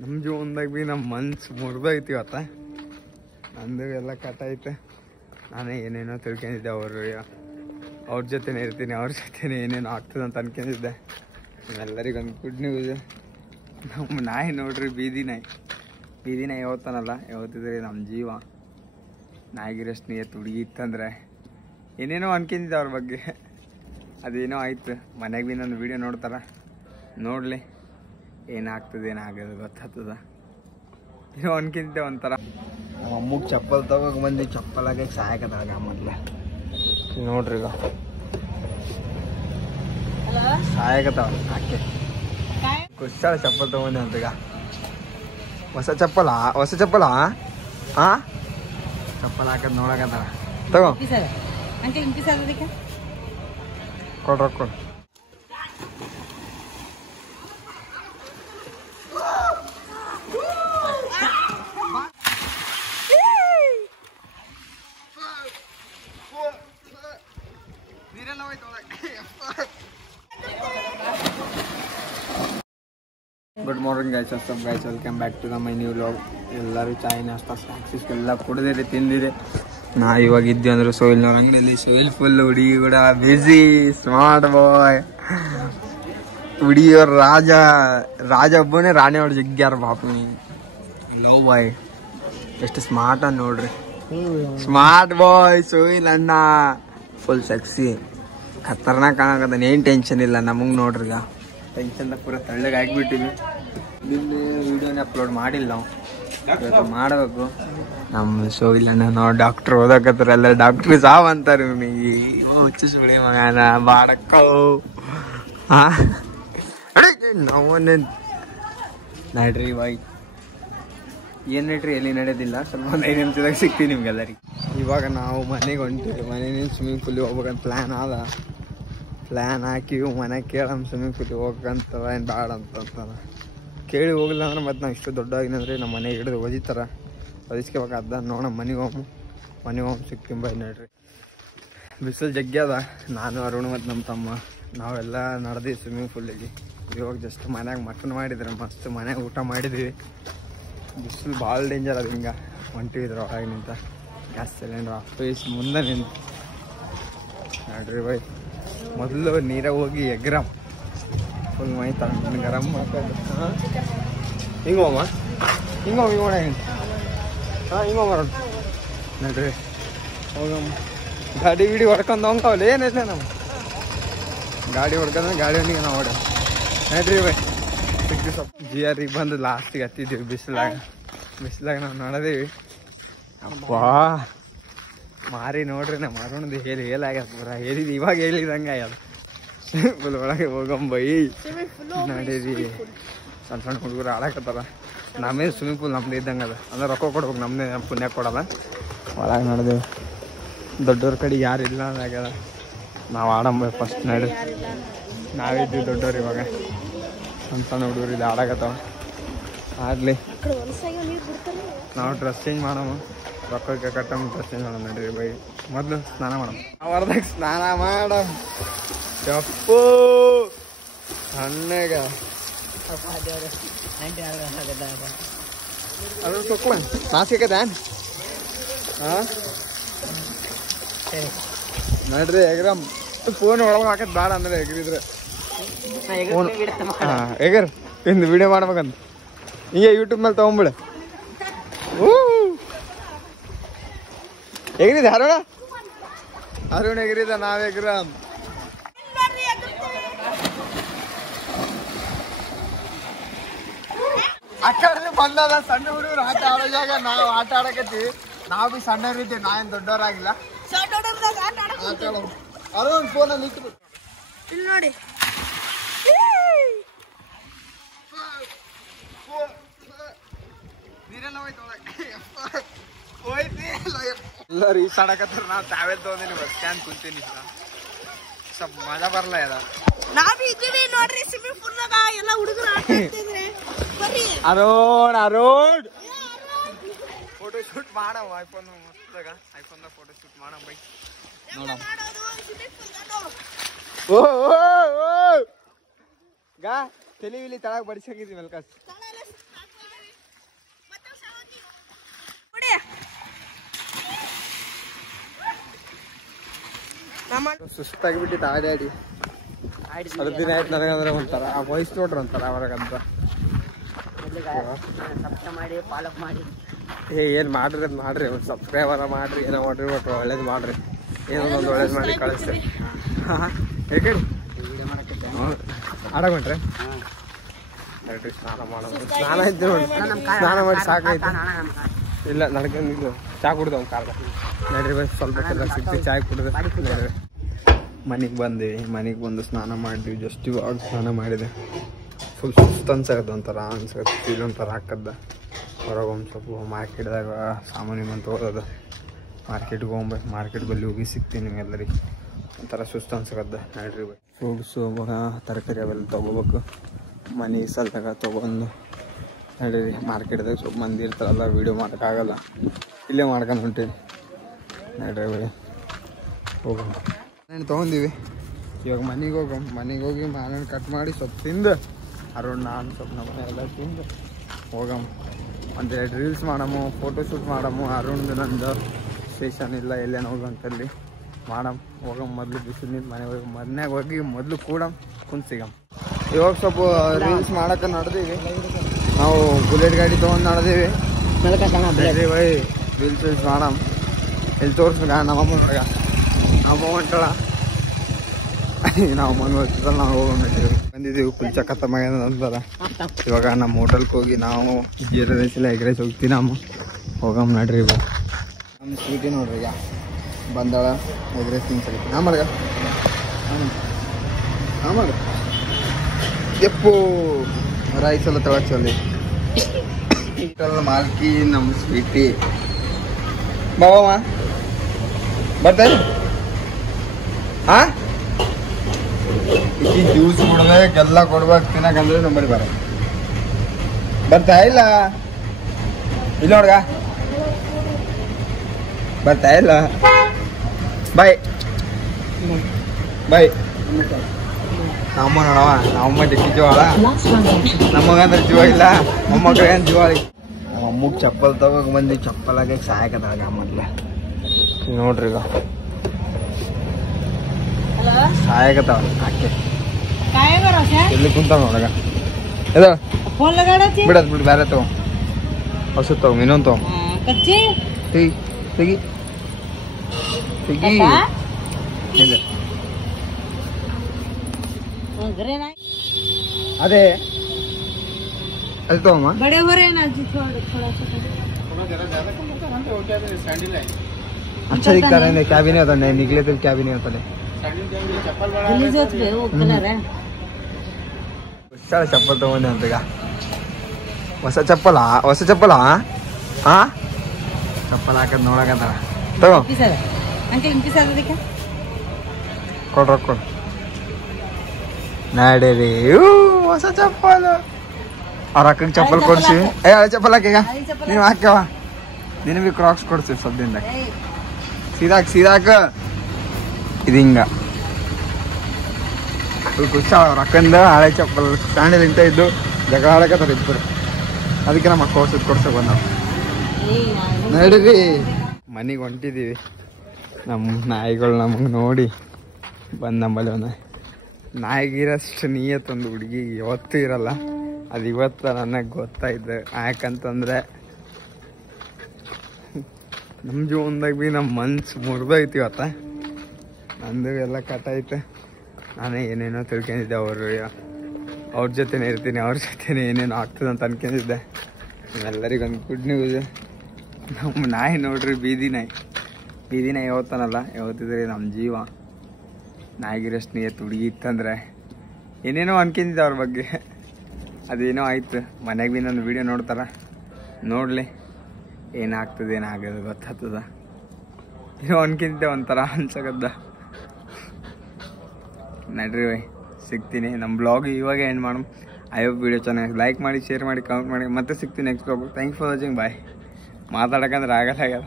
ನಮ್ಮ ಜೀವನದಾಗ ಭೀ ನಮ್ಮ ಮನ್ಸು ಮುರಿದೈತಿ ಇವತ್ತ. ನಂದು ಎಲ್ಲ ಕಟ್ ಐತೆ. ನಾನೇ ಏನೇನೋ ತಿಳ್ಕೊಂಡಿದ್ದೆ, ಅವ್ರ ಜೊತೆನೇ ಇರ್ತೀನಿ, ಅವ್ರ ಜೊತೆನೇ ಏನೇನೋ ಆಗ್ತದೆ ಅಂತ ಅನ್ಕೊಂಡಿದ್ದೆ. ನಿಮ್ಮೆಲ್ಲರಿಗೊಂದು ಗುಡ್ ನ್ಯೂಸ್. ನಮ್ಮ ನಾಯಿ ನೋಡ್ರಿ, ಬೀದಿ ನಾಯಿ ಯಾವತ್ತಾನಲ್ಲ, ಯಾವತ್ತಿದ್ರೆ ನಮ್ಮ ಜೀವ. ನಾಯಿಗಿರಷ್ಟು ನೀಯತ್ತು ಹುಡುಗಿ ಇತ್ತಂದ್ರೆ ಏನೇನೋ ಅನ್ಕೊಂಡಿದ್ದೆ ಅವ್ರ ಬಗ್ಗೆ. ಅದೇನೋ ಆಯ್ತು. ಮನೆಗೆ ಭೀ ನನ್ನ ವೀಡಿಯೋ ನೋಡ್ತಾರ, ನೋಡಲಿ ಏನಾಗ್ತದೆ ಏನಾಗೋದು ಗೊತ್ತಾಗ್ತದ. ಏನೋ ಅನ್ಕೊಂಡಿದ್ದೆ ಒಂಥರ. ನಮ್ಮ ಅಮ್ಮಗೆ ಚಪ್ಪಲ್ ತಗೋಕೆ ಬಂದು ಚಪ್ಪಲಾಗೆ ಸಾಯಕದಾಗ ಮೊದಲು ನೋಡ್ರಿ. ಈಗ ಸಾಯಕತ್ತಾವ ಆಕೆ ಕುಸ್ತಾಳ ಚಪ್ಪಲ್ ತಗೊಂಡೆ ಅಂತ. ಈಗ ಹೊಸ ಚಪ್ಪಲ ಹಾಂ ಚಪ್ಪಲ್ ಹಾಕದ್ ನೋಡಕತ್ತಾಳ. ತಗೋ ಕೊಡ್ರಿ. Good morning guys, welcome back to my new vlog. ಎಲ್ಲರೂ ಚಾಯ್ ನಾಷ್ಟ ಸ್ನ್ಯಾಕ್ಸ್ ಎಲ್ಲ ಕುಡಿದಿರಿ, ತಿಂದಿರಿ. ನಾ ಇವಾಗ ಇದ್ವಿ ಅಂದ್ರೆ ಸೋಯಿಲ್ನವ್ರ ಅಂಗಡಿಯಲ್ಲಿ. ಸೋಯಿಲ್ ಫುಲ್ ಹುಡುಗಿ ಕೂಡ ಬಿಸಿ, ಸ್ಮಾರ್ಟ್ ಬಾಯ್. ಹುಡುಗಿಯವ್ರ ರಾಜ ಒಬ್ಬನೇ, ರಾಣಿ ಅವ್ರ ಜಗ್ಗ್ಯಾರ ಬಾಪನಿ. ಲವ್ ಬಾಯ್ ಎಷ್ಟು ಸ್ಮಾರ್ಟ್ ಅನ್ನ ನೋಡ್ರಿ. ಸ್ಮಾರ್ಟ್ ಬಾಯ್ ಸೋಯಿಲ್ ಅಣ್ಣ, ಫುಲ್ ಸೆಕ್ಸಿ ಖತರ್ನಾಕ್ ಕಾಣಕತ್ತಾನ. ಏನು ಟೆನ್ಷನ್ ಇಲ್ಲ ನಮಗೆ ನೋಡ್ರಿ. ಈಗ ಟೆನ್ಷನ್ ಪೂರ ತಳ್ಳಗೆ ಹಾಕ್ಬಿಟ್ಟಿವಿ. ನಿನ್ನೆ ವಿಡಿಯೋನೇ ಅಪ್ಲೋಡ್ ಮಾಡಿಲ್ಲ ನಾವು, ಇವತ್ತು ಮಾಡಬೇಕು. ನಮ್ಮ ಸೋಯಿಲ್ ಅಣ್ಣ ನಾವು ಡಾಕ್ಟ್ರ್ ಓದಕತ್ತಾರ, ಎಲ್ಲ ಡಾಕ್ಟ್ರು ಸಾವ್ ಅಂತಾರೆ ನಿಮಗೆ. ಹುಚ್ಚು ಸುಳಿ ಮಗನ ಬಾಡಕ್ಕೋ ನಾವನ್ನೇ ನಡ್ರಿ ಬಾಯ್. ಏನು ನಡ್ರಿ ಎಲ್ಲಿ ನಡೆಯೋದಿಲ್ಲ, ಸ್ವಲ್ಪ ಒಂದು 5 ನಿಮಿಷದಾಗ ಸಿಗ್ತೀವಿ ನಿಮ್ಗೆಲ್ಲರಿಗೆ. ಇವಾಗ ನಾವು ಮನೆಗೆ ಹೊಂಟಿವಿ. ಮನೇಲಿ ಸ್ವಿಮ್ಮಿಂಗ್ ಪೂಲಿಗೆ ಹೋಗ್ಬೇಕಂತ ಪ್ಲ್ಯಾನ್ ಹಾಕಿವಿ. ಮನೆಗೆ ಕೇಳಮ್ಮ ಸ್ವಿಮ್ಮಿಂಗ್ ಪೂಲಿಗೆ ಹೋಗಂತದ ಏನು ಬೇಡ ಅಂತಂತಾರ. ಕೇಳಿ ಹೋಗಿಲ್ಲ ಅಂದ್ರೆ ಮತ್ತೆ ನಾವು ಇಷ್ಟು ದೊಡ್ಡವಾಗಿನಂದ್ರೆ ನಮ್ಮ ಮನೆಗೆ ಹಿಡಿದು ಒದಿಸ್ಕೋಬೇಕಾದ. ನೋಡಮ್ಮ ಮನೆಗೆ ಹೋಗಿ ಸಿಗ್ತೀನಿ ಬಾಯ್. ನಡ್ರಿ ಬಿಸಿಲು ಜಗ್ಗಿ ಅದ. ನಾನು ಅರುಣ್ ಮತ್ತು ನಮ್ಮ ತಮ್ಮ ನಾವೆಲ್ಲ ನಡೆದ್ವಿ ಸ್ವಿಮ್ಮಿಂಗ್ ಪೂಲಿಗೆ. ಇವಾಗ ಜಸ್ಟ್ ಮನ್ಯಾಗ ಮಟನ್ ಮಾಡಿದ್ರೆ ಮಸ್ತ್ ಮನ್ಯಾಗ ಊಟ ಮಾಡಿದ್ವಿ. ಬಿಸಿಲು ಭಾಳ ಡೇಂಜರ್ ಅದು. ಹಿಂಗೆ ಹೊಂಟಿದ್ರು ಒಳಗೆ ನಿಂತ ಗ್ಯಾಸ್ ಸಿಲಿಂಡ್ರ್ ಆಫೀಸ್ ಮುಂದೆ ನಿಂತು. ನೋಡ್ರಿ ಬೈ, ಮೊದಲು ನೀರಾಗ ಹೋಗಿ ಎಗ್ರಾಮ್ ಫುಲ್ ಮೈ ತಗೊಂಡು ಗರಂ ಹಾಕೋದು. ಹಿಂಗೋಮ್ಮ ಹಿಂಗೋಣ ಹಿಂಗೋಮ್ಮ ನೋಡ್ರಿ. ಹೋಗಮ್ಮ ಗಾಡಿ ಹೊಡ್ಕೊಂಡು ಹೋಗವಲ್ಲ, ಏನೈತೆ ನಮ್ಮ ಗಾಡಿ ಹೊಡ್ಕೊಂಡ್ರೆ ಗಾಡಿ ಹೊಂದಿಗೆ ನಾವು ಹೊಡ. ನೋಡ್ರಿ ಬೈ ಸಿಕ್ತಿ ಸ್ವಲ್ಪ GRಗೆ ಬಂದು ಲಾಸ್ಟಿಗೆ ಹತ್ತಿದ್ದೀವಿ. ಬಿಸಿಲಾಗ ನಾವು ನೋಡೋದೀವಿ. ಅಪ್ಪಾ ಮಾರಿ ನೋಡ್ರಿ, ನಮ್ಮ ಅರುಣದು ಹೇಲಾಗ್ಯದ ಪೂರ. ಹೇಳಿದ್ದು ಇವಾಗ ಹೇಳಿದಂಗೆ ಆಗ್ಯದ. ಫುಲ್ ಒಳಗೆ ಹೋಗಂಬೈ ನಡೀರಿ. ಸಣ್ಣ ಹುಡುಗರು ಆಡಕತ್ತಾರ. ನಮ್ಮೇ ಸ್ವಿಮ್ಮಿಂಗ್ ಪೂಲ್ ನಮ್ದು ಇದ್ದಂಗೆ ಅದ, ಅಂದ್ರೆ ರೊಕ್ಕ ಕೊಡ್ಬೇಕು, ನಮ್ಮದೇ ಪುಣ್ಯ ಕೊಡಲ್ಲ. ಒಳಗೆ ನಡೆದೇವು. ದೊಡ್ಡವ್ರ ಕಡೆ ಯಾರು ಇಲ್ಲ ಆಗ್ಯದ. ನಾವು ಆಡಂಬ ಫಸ್ಟ್ ನಡಿ. ನಾವಿದ್ದೀವಿ ದೊಡ್ಡವ್ರು. ಇವಾಗ ಸಣ್ಣ ಹುಡುಗರು ಇಲ್ಲಿ ಆಡಕತ್ತಾವ. ಆಗಲಿ ನಾವು ಡ್ರೆಸ್ ಚೇಂಜ್ ಮಾಡಮ್ಮ, ರೊಕ್ಕಕ್ಕೆ ಕಟ್ಟಮ್ಮ, ಡ್ರೆಸ್ ಚೇಂಜ್ ಮಾಡಮ್ಮ. ನಡ್ರಿ ಬೈ, ಮೊದಲು ಸ್ನಾನ ಮಾಡಮ್ಮ. ಅವರ್ದಾಗ ಸ್ನಾನ ಮಾಡಮ್. ಚಪ್ಪು ಸಣ್ಣಗ ಅದು ತೊಕ್ಳ ನಾಸಿಕದ. ಹಾಂ ನೋಡ್ರಿ ಎಗ್ರಾಮ್ ಫೋನ್ ಒಳಗೆ ಹಾಕದ್ ಬೇಡ ಅಂದ್ರೆ ಎಗ್ರಿದ್ರೆ ಎಗರ್ ಇಂದು ವಿಡಿಯೋ ಮಾಡ್ಬೇಕಂತ ಹಿಂಗೆ ಯೂಟ್ಯೂಬ್ ಮೇಲೆ ತಗೊಂಬಿಡ. ಎಗ್ರಿದೆ ಅರುಣ ಎಗ್ರಿದ, ನಾವ್ ಎಗ್ರಾಮ್. ಆ ಕಡೆ ಬಂದದ ಸಣ್ಣ ಹುಡುಗರು ಆಟ ಆಡೋ ಜಾಗ, ನಾವು ಆಟ ಆಡಕತ್ತೀವಿ. ನಾವು ಭೀ ಸಣ್ಣವ್ರಿದ್ದೀವಿ, ನಾವೇನು ದೊಡ್ಡವರಾಗಿಲ್ಲ. ಅರುಣ್ ಫೋನಲ್ಲಿ ಇಟ್ಟು ಇಲ್ಲಿ ನೋಡಿ. ಎಲ್ಲರೂ ಈಸಾಡಕತ್ತಾರ, ನಾವು ತಾವೇ ತಗೊಂಡಿನಿ ಬಸ್ ಸ್ಟ್ಯಾಂಡ್ ಕುಂತೀನಿ. ಸ್ವಲ್ಪ ಮಜಾ ಬರಲ್ಲ ಅದ. ಅರೋಡ್ ಫೋಟೋ ಶೂಟ್ ಮಾಡವ. ಐಫೋನ್ದಾಗ ಫೋಟೋ ಶೂಟ್ ಮಾಡಮ್ ಬೈ. ನೋಡಮ್ ಗಾ ತಲಿ ತಳಗ ಬಡಿಸಾಕಿದ್ವಿ ಮೆಲ್ಕಾಸ್. ಸುಸ್ತಾಗಿಬಿಟ್ಟಿತ್ತು ಆಡಿ ಸರ್ದಿನ ಆಯ್ತು ನನಗಂದ್ರೆ ಒಂಥರ ಆ ವಯಸ್ಸು ನೋಡ್ರಿ ಒಂಥರ ಅವ್ರಾಗಂತ ಏನು ಮಾಡ್ರಿ ಅದು ಮಾಡ್ರಿ ಒಂದು ಸಬ್ಸ್ಕ್ರೈಬರ ಮಾಡ್ರಿ ಏನೋ ಮಾಡ್ರಿ ಒಟ್ಟು ಒಳ್ಳೇದು ಮಾಡ್ರಿ ಏನೋ ಒಂದು ಒಳ್ಳೇದು ಮಾಡಿ ಕಳಿಸ್ತೀರಿ ಹೇಳಿ ಆಡಕೊಂಡ್ರೆ ಹೇಳ್ರಿ ಸ್ನಾನ ಮಾಡೋದು ಸ್ನಾನ ಇದ್ದು ನೋಡಿ ಸ್ನಾನ ಮಾಡಿ ಸಾಕಾಯ್ತು ಇಲ್ಲ ನಡ್ಕೊಂಡಿದ್ದು ಚಾ ಕುಡ್ದು ಒಂದು ಕಾಲ ನಡ್ರಿ ಬಸ್ ಸ್ವಲ್ಪ ಸಿಕ್ತಿ ಚಾಯ್ ಕುಡ್ದು ನಡ್ರಿ ಮನೆಗೆ ಬಂದು ಸ್ನಾನ ಮಾಡಿದ್ವಿ ಜಸ್ಟ್ ಇವಾಗ ಸ್ನಾನ ಮಾಡಿದೆ ಫುಲ್ ಸುಸ್ತು ಅನ್ಸಕತ್ತೆ ಒಂಥರ ಅನ್ಸಕತ್ತೆ ಫೀಲ್ ಒಂಥರ ಹಾಕದ್ದ ಹೊರಗೆ ಒಂದು ಸ್ವಲ್ಪ ಮಾರ್ಕೆಟ್ದಾಗ ಸಾಮಾನು ತೊಗೊಳೋದು ಮಾರ್ಕೆಟ್ಗೆ ಹೋಗ್ಬೇಕು ಮಾರ್ಕೆಟ್ ಬಲ್ಲಿ ಹೋಗಿ ಸಿಗ್ತೀನಿ ನಿಮ್ಗೆಲ್ಲರಿಗೆ ಒಂಥರ ಸುಸ್ತು ಅನ್ಸಕದ್ದ ನಡ್ರಿ ಫ್ರೂಟ್ಸು ತರಕಾರಿ ಅವೆಲ್ಲ ತೊಗೋಬೇಕು ಮನೆಗೆ ಸಲ್ದಾಗ ತೊಗೊಂಡು ನಡೀರಿ ಮಾರ್ಕೆಟ್ದಾಗ ಸ್ವಲ್ಪ ಮಂದಿ ಇರ್ತಾರಲ್ಲ ವೀಡಿಯೋ ಮಾಡೋಕ್ಕಾಗಲ್ಲ ಇಲ್ಲೇ ಮಾಡ್ಕೊಂಡು ಹೊಂಟೀನಿ ನಡ್ರಿ ಹೋಗೋಣ ನಾನು ತೊಗೊಂಡಿವಿ ಇವಾಗ ಮನೆಗೆ ಹೋಗಿ ಮಾವಿನ ಕಟ್ ಮಾಡಿ ಸ್ವಲ್ಪ ತಿಂದು ಅರುಣ್ ನಾನು ಸ್ವಲ್ಪ ನಮ್ಮ ಎಲ್ಲ ತಿಂದು ಹೋಗಮ್ಮ ಒಂದೆರಡು ರೀಲ್ಸ್ ಮಾಡಮ್ಮು ಫೋಟೋಶೂಟ್ ಮಾಡಮ್ಮು ಅರುಣ್ದು ನಂದು ಸ್ಟೇಷನ್ ಇಲ್ಲ ಎಲ್ಲೇನು ಹೋಗಂತಲ್ಲಿ ಮಾಡಮ್ ಹೋಗಮ್ಮ ಮೊದಲು ಬಿಸಿಲು ನಿಂತು ಮನೆಗೆ ಹೋಗಿ ಮೊದಲು ಕುಂತು ಸಿಗಮ್ಮ ಇವಾಗ ಸ್ವಲ್ಪ ರೀಲ್ಸ್ ಮಾಡೋಕೆ ನಡೆದೀವಿ ನಾವು ಬುಲೆಟ್ ಗಾಡಿ ತೊಗೊಂಡು ನಡೆದೀವಿ ರೀಲ್ಸ್ ಮಾಡಮ್ ಎಲ್ಲಿ ತೋರಿಸ್ಬೇಕ ನಮ್ಮಮ್ಮ ಹೊಂಟಳ ನಾವು ಮನೆ ಹೋಗ್ತಿದ್ದಲ್ಲ ನಾವು ಹೋಗ್ಬಿಟ್ಟಿವಿ ಬಂದಿದ್ದೀವಿ ಫುಲ್ ಚಕ್ಕತ್ತಮ್ಮ ಅಂತಾರ ಇವಾಗ ನಮ್ಮ ಹೋಟೆಲ್ಗೆ ಹೋಗಿ ನಾವು ಜೀರಾ ರೈಸ್ ಎಲ್ಲ ಎಗ್ ರೈಸ್ ಹೋಗ್ತೀವಿ ನಮ್ಮ ಹೋಗಮ್ಮ ನಡ್ರಿ ಇವಾಗ ನಮ್ಮ ಸ್ವೀಟಿ ನೋಡ್ರಿ ಈಗ ಬಂದಾಳ ಎಗ್ ರೈಸ್ ತಿನ್ಸಲಿ ಆಮೇಲೆ ಎಪ್ಪು ರೈಸ್ ಎಲ್ಲ ತೊಳಚಲ್ಲಿ ಮಾಲ್ಕಿ ನಮ್ಮ ಸ್ವೀಟಿ ಬಾವಮ್ಮ ಬರ್ತಾನೆ ಹಾ ಈ ಜ್ಯೂಸ್ ಕೊಡ್ಬೇಕು ಎಲ್ಲ ಕೊಡ್ಬೇಕು ತಿನ್ನಕಂದ್ರೆ ನಂಬರಿ ಬರ್ತಾ ಇಲ್ಲ ನೋಡ್ಗ ಬರ್ತಾ ಇಲ್ಲ ಬಾಯ್ ನಮ್ಮ ನೋಡವ ನಮ್ಮಮ್ಮ ಜಗ್ಗಿ ಜೀವಾಳ ನಮಗಂದ್ರೆ ಜೀವ ಇಲ್ಲ ಮೊಮ್ಮಕ್ಳಿಗೆ ಜೀವ ನಮ್ಮ ಅಮ್ಮಗೆ ಚಪ್ಪಲ್ ತಗೋಕ್ ಬಂದು ಚಪ್ಪಲ್ ಹಾಕಿ ಸಾಯಕತ್ತಾಗ ಮೊದ್ಲ ನೋಡ್ರಿ ಈಗ ಸಾಯಕತ್ತಾವ ಹಾಕಿ ಎಲ್ಲಿ ಕುಂತಾವ ನೋಡಗ ಬಿಡದ್ ಬಿಡು ಬೇರೆ ತಗೋ ಹೊಸ ತಗೋ ಇನ್ನೊಂದು ತಗೋ ತೆಗಿ ಅದೇ ಅದು ತಗೋಮ್ಮ अच्छा दिखता है क्या भी नहीं होता नहीं निकले तो क्या भी नहीं होता चप्पल तಗೊಂಡೆ ಅಂತ ಈಗ ಹೊಸ ಚಪ್ಪಲ್ ಹಾ ಚಪ್ಪಲ್ ಹಾಕದ್ ನೋಡಕಂತ ತಗೋ ಕೊಡ್ರಿ ನಡೀರಿ ಹೊಸ ಚಪ್ಪಲ್ ಅವ್ರ ಅಕ್ಕಗೆ ಚಪ್ಪಲ್ ಕೊಡ್ಸಿ ಚಪ್ಪಲ್ ಹಾಕೀಗ ನೀವು ಹಾಕ್ಯವ ನೀನು ಬಿ ಕ್ರಾಕ್ಸ್ ಕೊಡ್ಸಿ ಸ್ವಲ್ಪ ದಿನದಾಗ ಸೀದಾಕ ಇದು ಹಿಂಗ ಖುಷಿ ಅವ್ರ ಅಕ್ಕಂದ ಹಳೆ ಚಪ್ಪಲ್ ಸ್ಟ್ಯಾಂಡಲ್ಲಿ ನಿಂತ ಇದ್ದು ಜಗಳ ಆಡಕತ್ತಾರ ಇಬ್ಬರು ಅದಕ್ಕೆ ನಮ್ಮ ಅಕ್ಕ ಕೊಡ್ಸಕ್ ಬಂದ ನಡೀರಿ ಮನೆಗೆ ಹೊಂಟಿದ್ದೀವಿ ನಮ್ಮ ನಾಯಿಗಳು ನಮಗೆ ನೋಡಿ ಬಂದು ನಮ್ಮಲ್ಲಿ ಒಂದು ನಾಯಿಗಿರಷ್ಟು ನಿಯತ್ತೊಂದು ಹುಡುಗಿ ಯಾವತ್ತೂ ಇರಲ್ಲ ಅದು ಇವತ್ತು ನನಗೆ ಗೊತ್ತಾಯ್ತು ಯಾಕಂತಂದರೆ ನಮ್ಮ ಜೀವನದಾಗ ಭೀ ನಮ್ಮ ಮನ್ಸು ಮುರಿದೈತಿ ಇವತ್ತ ನಂದು ಎಲ್ಲ ಕಟ್ಟಾಯ್ತು ನಾನೇ ಏನೇನೋ ತಿಳ್ಕೊಂಡಿದ್ದೆ ಅವ್ರ ಜೊತೆನೇ ಇರ್ತೀನಿ ಅವ್ರ ಜೊತೆನೇ ಏನೇನೋ ಆಗ್ತದೆ ಅಂತ ಅನ್ಕೊಂಡಿದ್ದೆ ಎಲ್ಲರಿಗೊಂದು ಗುಡ್ ನ್ಯೂಸ್ ನಮ್ಮ ನಾಯಿ ನೋಡ್ರಿ ಬೀದಿ ನಾಯಿ ಯಾವತ್ತಾನಲ್ಲ ಯಾವತ್ತಿದ್ರೆ ನಮ್ಮ ಜೀವ ನಾಯಿಗಿರಷ್ಟು ನಿಯತ್ತು ಹುಡುಗಿ ಇತ್ತಂದರೆ ಏನೇನೋ ಅನ್ಕೊಂಡಿದ್ದೆ ಅವ್ರ ಬಗ್ಗೆ ಅದೇನೋ ಆಯ್ತು ಮನೆಗೆ ಭೀ ನನ್ನ ವೀಡಿಯೋ ನೋಡ್ತಾರ ನೋಡಲಿ ಏನಾಗ್ತದೆ ಏನಾಗೋದು ಗೊತ್ತಾಗ್ತದ ಏನೋ ಅನ್ಕಿಂತೆ ಒಂಥರ ಅನ್ಸಕದ್ದ ನಡ್ರಿ ಸಿಗ್ತೀನಿ ನಮ್ಮ ಬ್ಲಾಗ್ ಇವಾಗ ಎಂಡ್ ಮಾಡೋಣ ಐ ಹೋಪ್ ವೀಡಿಯೋ ಚೆನ್ನಾಗಿ ಲೈಕ್ ಮಾಡಿ ಶೇರ್ ಮಾಡಿ ಕಮೆಂಟ್ ಮಾಡಿ ಮತ್ತೆ ಸಿಗ್ತೀನಿ next blog thank for watching bye ಮಾತಾಡೋಕಂದ್ರೆ ಆಗಲ್ಲ